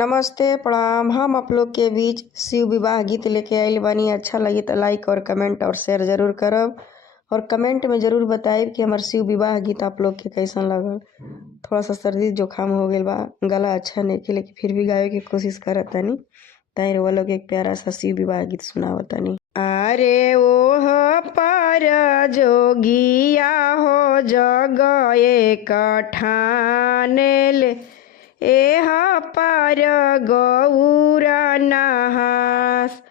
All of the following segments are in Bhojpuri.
नमस्ते प्रणाम। हम आप लोग के बीच शिव विवाह गीत लेके आइल बानी। अच्छा लगी तो लाइक और कमेंट और शेयर जरूर करब और कमेंट में जरूर बताइब कि हमार शिव विवाह गीत आप लोग के कैसन लगल। थोड़ा सा सर्दी जुकाम हो गया बा, गला अच्छा नहीं कि लेकिन फिर भी गावे की कोशिश करत तनी। ताई वो लोग एक प्यारा सा शिव विवाह गीत सुनावत तनी। अरे ओह पर जोगिया हो जग एक ठानेल, एह पर गौरा नहास।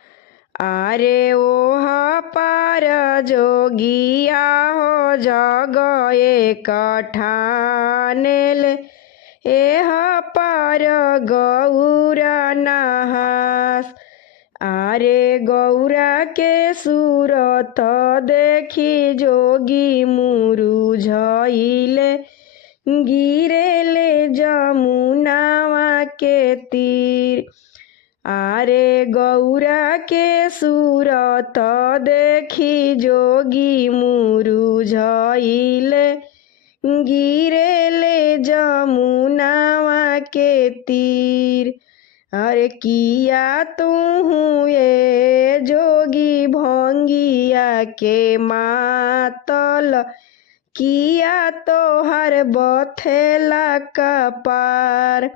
अरे ओह पर जोगिया हो जग एक ठानेल, एह पर गौरा नहास। अरे गौरा के सूरत देखी जोगी मुरुझाइले, गिरेले जमुनावा के तीर। अरे गौरा के सूरत देखी जोगी मुरुझाइले, गिरेले जमुनावा के तीर। अरे किया तू ये जोगी भंगिया के मातल, किया तोहर बथेला कपार।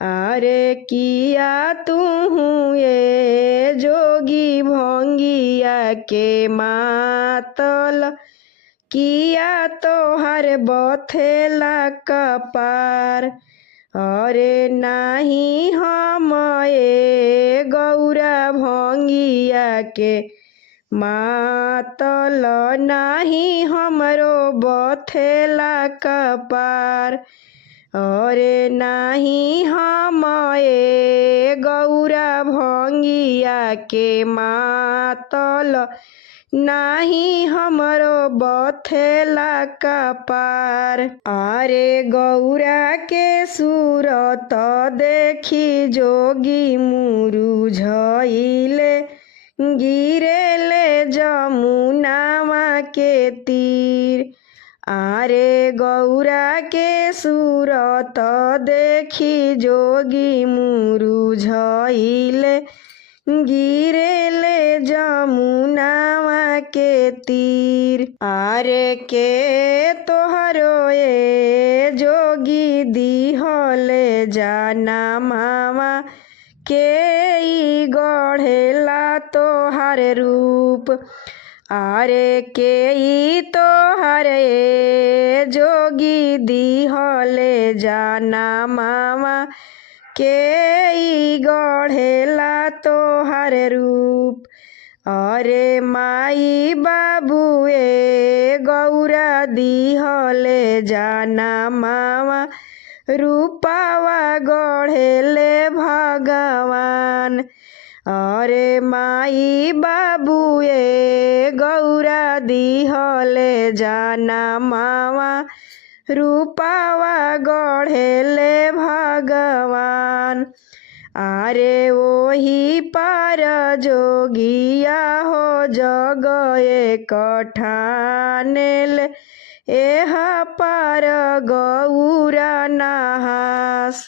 अरे किया तू ये जोगी भंगिया के मातल, किया तोहर बथेला कपार। अरे नाही हम ए गौरा भंगिया के मातल, नाही हमरो बथेला कपार। अरे नाही हम ए गौरा भंगिया के मातल, नाही हमरो बथेला कपार। अरे गौरा के सूरत देखी जोगी मुरुझाइले, गिरेले जमुनावा के तीर। अरे गौरा के सूरत देखी जोगी मुरुझाइले, गिरेले जमुनावा के तीर। अरे के तोहरो ये जोगी दिहले जाना मामा, के ई गढ़ेला तोहर रूप। अरे के ई तोहर ए जोगी दिहले जाना मामा, के ई गढ़ेला तोहर रूप। अरे माई बाबू ए गौरा दिहले जाना मामा, रूपावा गढ़ेले भगवान। अरे माई बाबू ए गौरा दिहले जाना मामा, रूपावा गढ़ेले भगवान। अरे ओही पर जोगिया हो जग एक ठानेल, एह पर गौरा नहास।